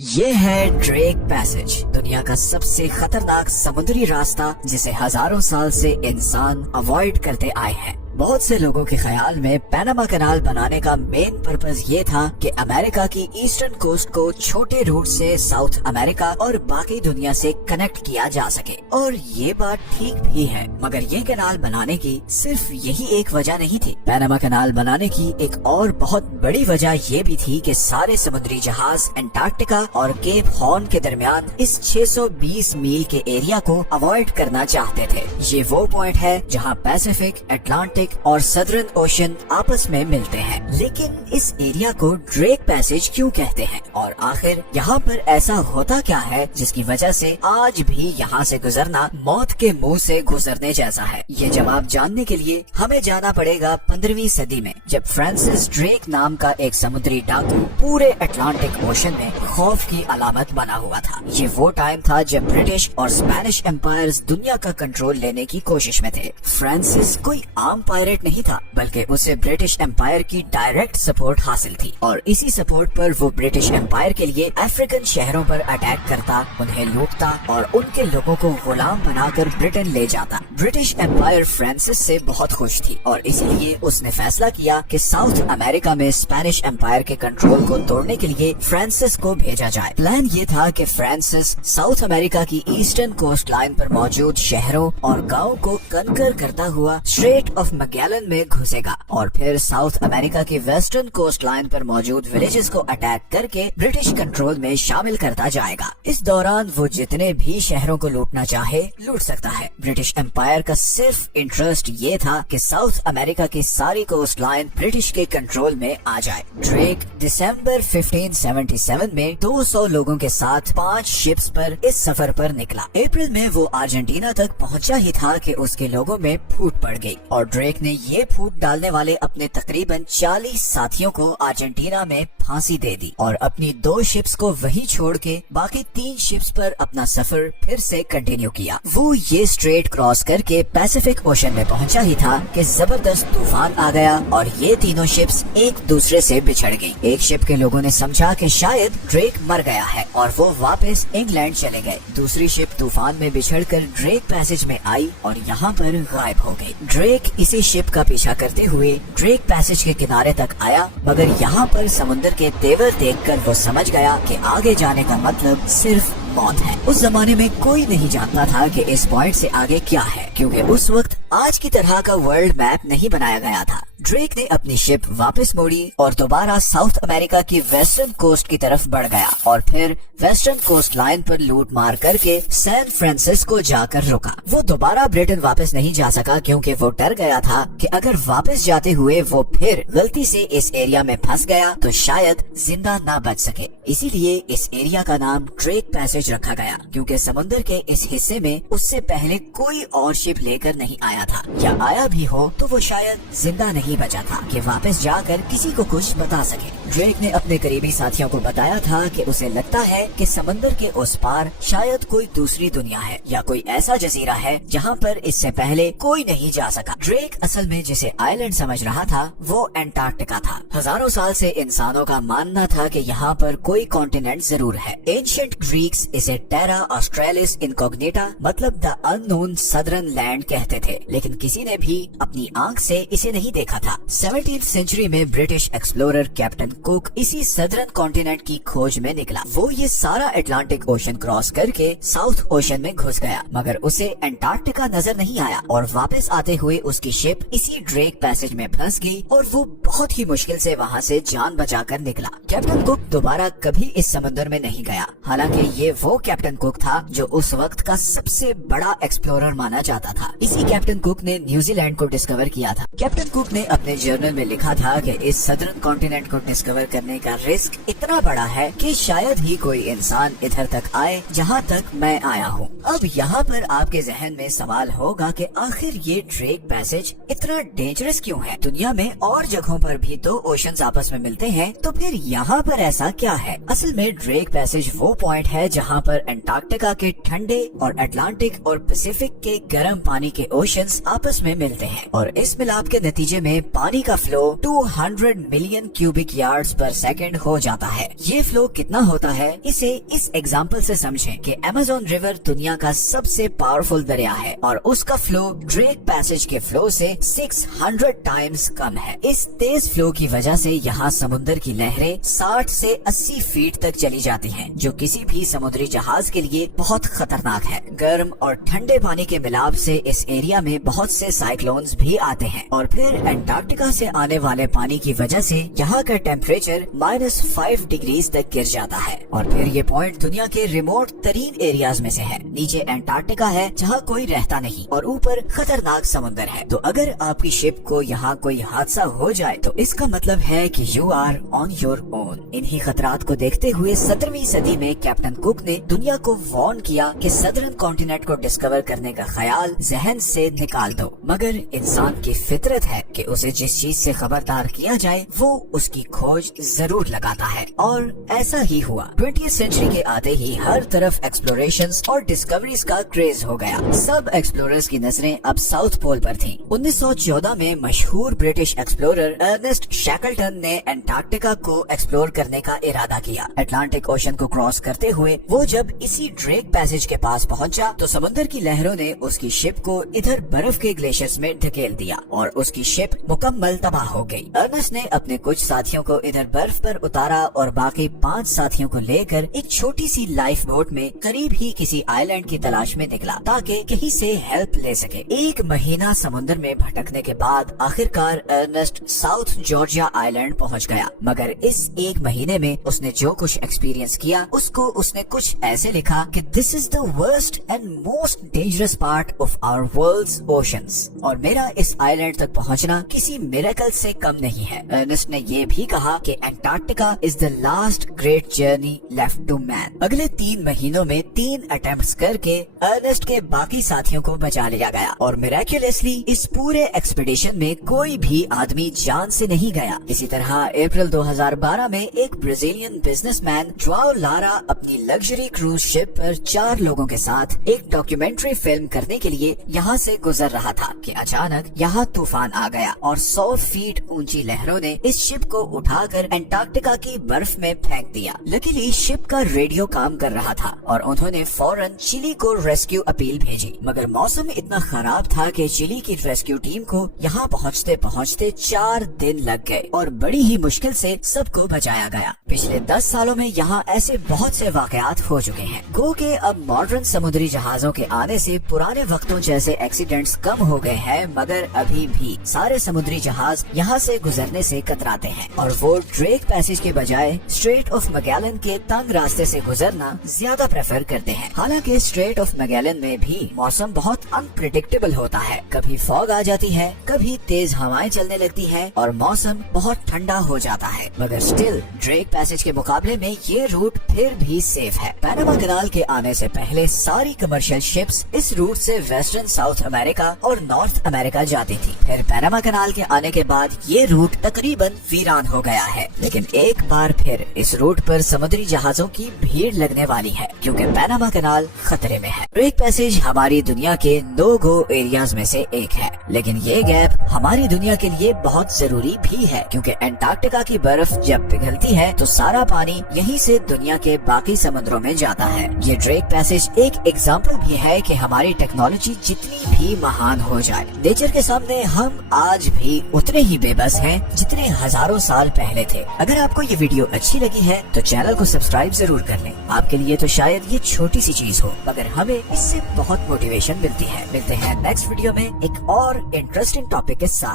یہ ہے ڈریک پیسج، دنیا کا سب سے خطرناک سمندری راستہ جسے ہزاروں سال سے انسان اوائڈ کرتے آئے ہیں۔ بہت سے لوگوں کے خیال میں پیناما کینال بنانے کا مین پرپز یہ تھا کہ امریکہ کی ایسٹرن کوسٹ کو چھوٹے روٹ سے ساؤتھ امریکہ اور باقی دنیا سے کنیکٹ کیا جا سکے، اور یہ بات ٹھیک بھی ہے، مگر یہ کینال بنانے کی صرف یہی ایک وجہ نہیں تھی۔ پیناما کینال بنانے کی ایک اور بہت بڑی وجہ یہ بھی تھی کہ سارے سمندری جہاز انٹارکٹیکا اور کیپ ہارن کے درمیان اس 620 میل کے ایریا کو اوائڈ کرنا چاہتے تھے۔ یہ وہ پوائنٹ ہے جہاں پیسیفک، اٹلانٹک اور سدرن اوشن آپس میں ملتے ہیں۔ لیکن اس ایریا کو ڈریک پیسج کیوں کہتے ہیں، اور آخر یہاں پر ایسا ہوتا کیا ہے جس کی وجہ سے آج بھی یہاں سے گزرنا موت کے منہ سے گزرنے جیسا ہے؟ یہ جواب جاننے کے لیے ہمیں جانا پڑے گا 15ویں صدی میں، جب فرانسس ڈریک نام کا ایک سمندری ڈاکو پورے اٹلانٹک اوشن میں خوف کی علامت بنا ہوا تھا۔ یہ وہ ٹائم تھا جب برٹش اور اسپینش امپائرز دنیا کا کنٹرول لینے کی کوشش میں تھے۔ فرانسس کوئی عام پائرٹ نہیں تھا، بلکہ اسے برٹش امپائر کی ڈائریکٹ سپورٹ حاصل تھی، اور اسی سپورٹ پر وہ برٹش امپائر کے لیے افریقن شہروں پر اٹیک کرتا، انہیں لوٹتا اور ان کے لوگوں کو غلام بنا کر برٹن لے جاتا۔ برٹش امپائر فرانسس سے بہت خوش تھی، اور اسی لیے اس نے فیصلہ کیا کہ ساؤتھ امریکہ میں اسپینش امپائر کے کنٹرول کو توڑنے کے لیے فرانسس کو بھیجا جائے۔ پلان یہ تھا کہ فرانسس ساؤتھ امریکہ کی ایسٹرن کوسٹ لائن پر موجود شہروں اور گاؤں کو کنکر کرتا ہوا اسٹریٹ آف میگیلن میں گھسے گا، اور پھر ساؤتھ امریکہ کی ویسٹرن کوسٹ لائن پر موجود ولیجز کو اٹیک کر کے برٹش کنٹرول میں شامل کرتا جائے گا۔ اس دوران وہ جتنے بھی شہروں کو لوٹنا چاہے لوٹ سکتا ہے۔ برٹش امپائر کا صرف انٹرسٹ یہ تھا کہ ساؤتھ امریکہ کی ساری کوسٹ لائن برٹش کے کنٹرول میں آ جائے۔ ڈریک دسمبر 1577 میں 200 لوگوں کے ساتھ 5 شپس پر اس سفر پر نکلا۔ اپریل میں وہ ارجنٹینا تک پہنچا ہی تھا کہ اس کے لوگوں میں پھوٹ پڑ گئی، اور ڈریک نے یہ پھوٹ ڈالنے والے اپنے تقریباً 40 ساتھیوں کو ارجنٹینا میں پھانسی دے دی، اور اپنی 2 شپس کو وہی چھوڑ کے باقی 3 شپس پر اپنا سفر پھر سے کنٹینیو کیا۔ وہ یہ اسٹریٹ کراس کر کے پیسیفک اوشن میں پہنچا ہی تھا کہ زبردست طوفان آ گیا، اور یہ تینوں شپس ایک دوسرے سے بچھڑ گئی۔ ایک شپ کے لوگوں نے سمجھا کہ شاید ڈریک مر گیا ہے، اور وہ واپس انگلینڈ چلے گئے۔ دوسری شپ طوفان میں بچھڑ کر ڈریک پیسج میں آئی اور یہاں پر غائب ہو گئی۔ ڈریک اسی شپ کا پیچھا کرتے ہوئے ڈریک پیسج کے کنارے تک آیا، مگر یہاں پر سمندر کے تیور دیکھ کر وہ سمجھ گیا کہ آگے جانے کا مطلب صرف موت ہے۔ اس زمانے میں کوئی نہیں جانتا تھا کہ اس پوائنٹ سے آگے کیا ہے، کیونکہ اس وقت آج کی طرح کا ورلڈ میپ نہیں بنایا گیا تھا۔ ڈریک نے اپنی شپ واپس موڑی اور دوبارہ ساؤتھ امریکہ کی ویسٹرن کوسٹ کی طرف بڑھ گیا، اور پھر ویسٹرن کوسٹ لائن پر لوٹ مار کر کے سین فرانسسکو جا کر رکا۔ وہ دوبارہ برٹن واپس نہیں جا سکا، کیونکہ وہ ڈر گیا تھا کہ اگر واپس جاتے ہوئے وہ پھر غلطی سے اس ایریا میں پھنس گیا تو شاید زندہ نہ بچ سکے۔ اسی لیے اس ایریا کا نام ڈریک پیسج رکھا گیا، کیونکہ سمندر کے اس حصے میں اس سے پہلے کوئی اور شپ لے کر نہیں آیا تھا، یا آیا بھی ہو تو وہ شاید زندہ نہیں بچا تھا کہ واپس جا کر کسی کو کچھ بتا سکے۔ ڈریک نے اپنے قریبی ساتھیوں کو بتایا تھا کہ اسے لگتا ہے کہ سمندر کے اس پار شاید کوئی دوسری دنیا ہے، یا کوئی ایسا جزیرہ ہے جہاں پر اس سے پہلے کوئی نہیں جا سکا۔ ڈریک اصل میں جسے آئی لینڈ سمجھ رہا تھا وہ انٹارکٹیکا تھا۔ ہزاروں سال سے انسانوں کا ماننا تھا کہ یہاں پر کوئی کانٹیننٹ ضرور ہے۔ اینشنٹ گریکس اسے ٹیرا آسٹریلس انکوگنیٹا، مطلب دا ان نون سدرن لینڈ کہتے تھے، لیکن کسی نے بھی اپنی آنکھ سے اسے نہیں دیکھا تھا۔ 17ویں سینچری میں برٹش ایکسپلورر کیپٹن کوک اسی سدرن کانٹیننٹ کی کھوج میں نکلا۔ وہ یہ سارا اٹلانٹک اوشن کراس کر کے ساؤتھ اوشن میں گھس گیا، مگر اسے انٹارکٹیکا نظر نہیں آیا، اور واپس آتے ہوئے اس کی شپ اسی ڈریک پیسج میں پھنس گئی، اور وہ بہت ہی مشکل سے وہاں سے جان بچا کر نکلا۔ کیپٹن کوک دوبارہ کبھی اس سمندر میں نہیں گیا، حالانکہ یہ وہ کیپٹن کوک تھا جو اس وقت کا سب سے بڑا ایکسپلورر مانا جاتا تھا۔ اسی کیپٹن کوک نے نیوزی لینڈ کو ڈسکور کیا تھا۔ کیپٹن کوک نے اپنے جرنل میں لکھا تھا کہ اس سدرن کانٹیننٹ کو ڈسکور کرنے کا رسک اتنا بڑا ہے کہ شاید ہی کوئی انسان ادھر تک آئے جہاں تک میں آیا ہوں۔ اب یہاں پر آپ کے ذہن میں سوال ہوگا کہ آخر یہ ڈریک پیسج اتنا ڈینجرس کیوں ہے؟ دنیا میں اور جگہوں پر पर भी तो ओशंस आपस में मिलते हैं, तो फिर यहाँ पर ऐसा क्या है? असल में ड्रेक पैसेज वो पॉइंट है जहाँ पर अंटार्कटिका के ठंडे और अटलांटिक और पैसिफिक के गर्म पानी के ओशंस आपस में मिलते हैं और इस मिलाप के नतीजे में पानी का फ्लो 200 मिलियन क्यूबिक यार्ड्स पर सेकंड हो जाता है। ये फ्लो कितना होता है, इसे इस एग्जाम्पल से समझें कि अमेज़न रिवर दुनिया का सबसे पावरफुल दरिया है और उसका फ्लो ड्रेक पैसेज के फ्लो से 600 टाइम्स कम है। इस तेज फ्लो की वजह से यहाँ समुद्र की लहरें 60 से 80 फीट तक चली जाती हैं, जो किसी भी समुद्री जहाज के लिए बहुत खतरनाक है। गर्म और ठंडे पानी के मिलाप से इस एरिया में बहुत से साइक्लोन्स भी आते हैं और फिर अंटार्कटिका से आने वाले पानी की वजह से यहाँ का टेम्परेचर -5 डिग्रीज तक गिर जाता है और फिर ये पॉइंट दुनिया के रिमोट तरीन एरियाज में से है। नीचे अंटार्कटिका है जहाँ कोई रहता नहीं और ऊपर खतरनाक समुद्र है। तो अगर आपकी शिप को यहाँ कोई हादसा हो जाए तो इसका मतलब है कि you are on your own. इन्हीं खतरात को देखते हुए 17वीं सदी में कैप्टन कुक ने दुनिया को वार्न किया कि सदर्न कॉन्टिनेंट को डिस्कवर करने का ख्याल जहन से निकाल दो, मगर इंसान की फितरत है कि उसे जिस चीज से खबरदार किया जाए वो उसकी खोज जरूर लगाता है और ऐसा ही हुआ। 20वीं सेंचुरी के आते ही हर तरफ एक्सप्लोरेशंस और डिस्कवरीज का क्रेज हो गया। सब एक्सप्लोरर्स की नजरें अब साउथ पोल पर थीं। 1914 में मशहूर ब्रिटिश एक्सप्लोरर अर्नेस्ट शैकल्टन ने अंटार्कटिका को एक्सप्लोर करने का इरादा किया। अटलांटिक ओशन को क्रॉस करते हुए वो जब इसी ड्रेक पैसेज के पास पहुंचा तो समुद्र की लहरों ने उसकी शिप को इधर बर्फ के ग्लेशियर्स में ढकेल दिया और उसकी शिप मुकम्मल तबाह हो गई। अर्नेस्ट ने अपने कुछ साथियों को इधर बर्फ पर उतारा और बाकी 5 साथियों को लेकर एक छोटी सी लाइफ बोट में करीब ही किसी आइलैंड की तलाश में निकला ताकि कहीं से हेल्प ले सके। 1 महीना समुद्र में भटकने के बाद आखिरकार अर्नेस्ट साउथ जॉर्जिया आइलैंड पहुंच गया, मगर इस 1 महीने में उसने जो कुछ एक्सपीरियंस किया उसको उसने कुछ ऐसे लिखा कि this is the worst and most dangerous part of our world's oceans और मेरा इस आइलैंड तक पहुंचना किसी मिरेकल से कम नहीं है। अर्नेस्ट ने ये भी कहा कि Antarctica is the last great journey left to man. अगले 3 महीनों में 3 अटेम्प्ट्स करके अर्नेस्ट के बाकी साथियों को बचा लिया गया और मिरेक्युलसली इस पूरे एक्सपीडिशन में कोई भी आदमी जान से नहीं गया। इसी तरह अप्रैल 2012 में एक ब्राजीलियन बिजनेसमैन जोआओ लारा अपनी लग्जरी क्रूज शिप पर 4 लोगों के साथ एक डॉक्यूमेंट्री फिल्म करने के लिए यहाँ से गुजर रहा था कि अचानक यहाँ तूफान आ गया और 100 फीट ऊंची लहरों ने इस शिप को उठाकर अंटार्कटिका की बर्फ में फेंक दिया। लकीली शिप का रेडियो काम कर रहा था और उन्होंने फौरन चिली को रेस्क्यू अपील भेजी, मगर मौसम इतना खराब था कि चिली की रेस्क्यू टीम को यहाँ पहुँचते पहुँचते 4 दिन लग गए और बड़ी ही मुश्किल से सबको बचाया गया। पिछले 10 सालों में यहाँ ऐसे बहुत से वाकयात हो चुके हैं। गो के अब मॉडर्न समुद्री जहाजों के आने से पुराने वक्तों जैसे एक्सीडेंट्स कम हो गए हैं, मगर अभी भी सारे समुद्री जहाज यहाँ से गुजरने से कतराते हैं और वो ड्रेक पैसेज के बजाय स्ट्रेट ऑफ मैगेलन के तंग रास्ते से गुजरना ज्यादा प्रेफर करते हैं। हालांकि स्ट्रेट ऑफ मैगेलन में भी मौसम बहुत अनप्रिडिक्टेबल होता है। कभी फॉग आ जाती है, कभी तेज हवाएं चलने लगती हैं और मौसम बहुत ठंडा हो जाता है, मगर स्टिल ड्रेक पैसेज के मुकाबले में ये रूट फिर भी सेफ है। पैनामा कनाल के आने से पहले सारी कमर्शियल शिप्स इस रूट से वेस्टर्न साउथ अमेरिका और नॉर्थ अमेरिका जाती थी। फिर पैनामा कनाल के आने के बाद ये रूट तकरीबन वीरान हो गया है, लेकिन एक बार फिर इस रूट पर समुद्री जहाजों की भीड़ लगने वाली है क्योंकि पैनामा कनाल खतरे में है। ड्रेक पैसेज हमारी दुनिया के नो गो एरियाज में से एक है, लेकिन ये गैप हमारी दुनिया के लिए बहुत जरूरी भी है क्योंकि अंटार्कटिका की बर्फ जब पिघलती है तो सारा पानी यहीं से दुनिया के बाकी समुद्रों में जाता है। ये ड्रेक पैसेज एक एग्जाम्पल भी है कि हमारी टेक्नोलॉजी जितनी भी महान हो जाए, नेचर के सामने हम आज भी उतने ही बेबस हैं जितने हजारों साल पहले थे। अगर आपको ये वीडियो अच्छी लगी है तो चैनल को सब्सक्राइब जरूर कर लें। आपके लिए तो शायद ये छोटी सी चीज हो, मगर हमें इससे बहुत मोटिवेशन मिलती है। मिलते हैं नेक्स्ट वीडियो में एक और इंटरेस्टिंग टॉपिक के साथ।